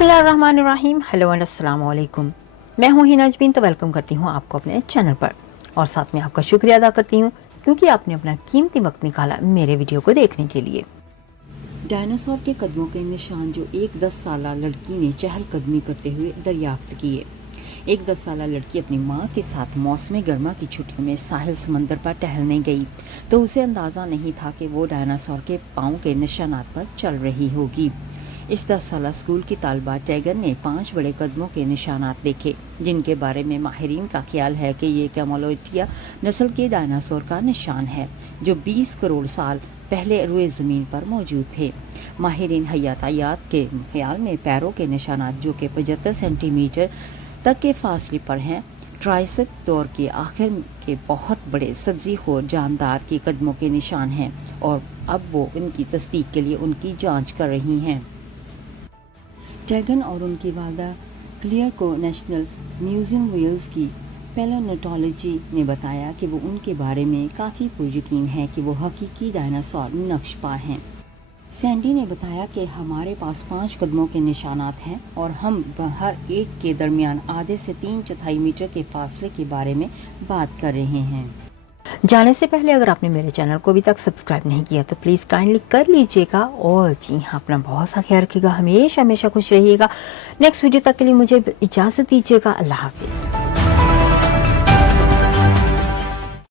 बिस्मिल्लाहिर्रहमानिर्रहीम। Hello and अस्सलाम वालेकुम। मैं हूं हिना अजमीन, तो वेलकम करती हूं आपको अपने चैनल पर और साथ में आपका शुक्रिया अदा करती हूं क्योंकि आपने अपना कीमती वक्त निकाला मेरे वीडियो को देखने के लिए। डायनासोर के कदमों के निशान जो एक 10 साला लड़की ने चहलकदमी करते हुए दरियाफ्त किए। एक 10 साला लड़की अपनी माँ के साथ मौसम गर्मा की छुट्टियों में साहिल समंदर पर टहलने गई तो उसे अंदाज़ा नहीं था कि वो डायनासोर के पाँव के निशानात पर चल रही होगी। इस 10 साला स्कूल की तालबा टैगर ने 5 बड़े कदमों के निशानात देखे जिनके बारे में माहिरीन का ख्याल है कि ये कैमोलोटिया नस्ल के डायनासोर का निशान है जो 20 करोड़ साल पहले रुए ज़मीन पर मौजूद थे। माहिरीन हयातायात के ख्याल में पैरों के निशानात जो कि 75 सेंटीमीटर तक के फासले पर हैं ट्राइसिक दौर के आखिर के बहुत बड़े सब्जी खोर जानदार के कदमों के निशान हैं और अब वो इनकी तस्दीक के लिए उनकी जांच कर रही हैं। टैगन और उनकी वालदा क्लियर को नेशनल म्यूजियम वेल्स की पैलेओन्टोलॉजी ने बताया कि वो उनके बारे में काफ़ी पुरयकीन है कि वो हकीकी डायनासोर नक्शपा हैं। सैंडी ने बताया कि हमारे पास 5 कदमों के निशानात हैं और हम हर एक के दरमियान आधे से 3/4 मीटर के फासले के बारे में बात कर रहे हैं। जाने से पहले अगर आपने मेरे चैनल को अभी तक सब्सक्राइब नहीं किया तो प्लीज़ काइंडली कर लीजिएगा और जी हाँ, अपना बहुत सा ख्याल रखिएगा, हमेशा हमेशा खुश रहिएगा। नेक्स्ट वीडियो तक के लिए मुझे इजाज़त दीजिएगा। अल्लाह हाफिज़।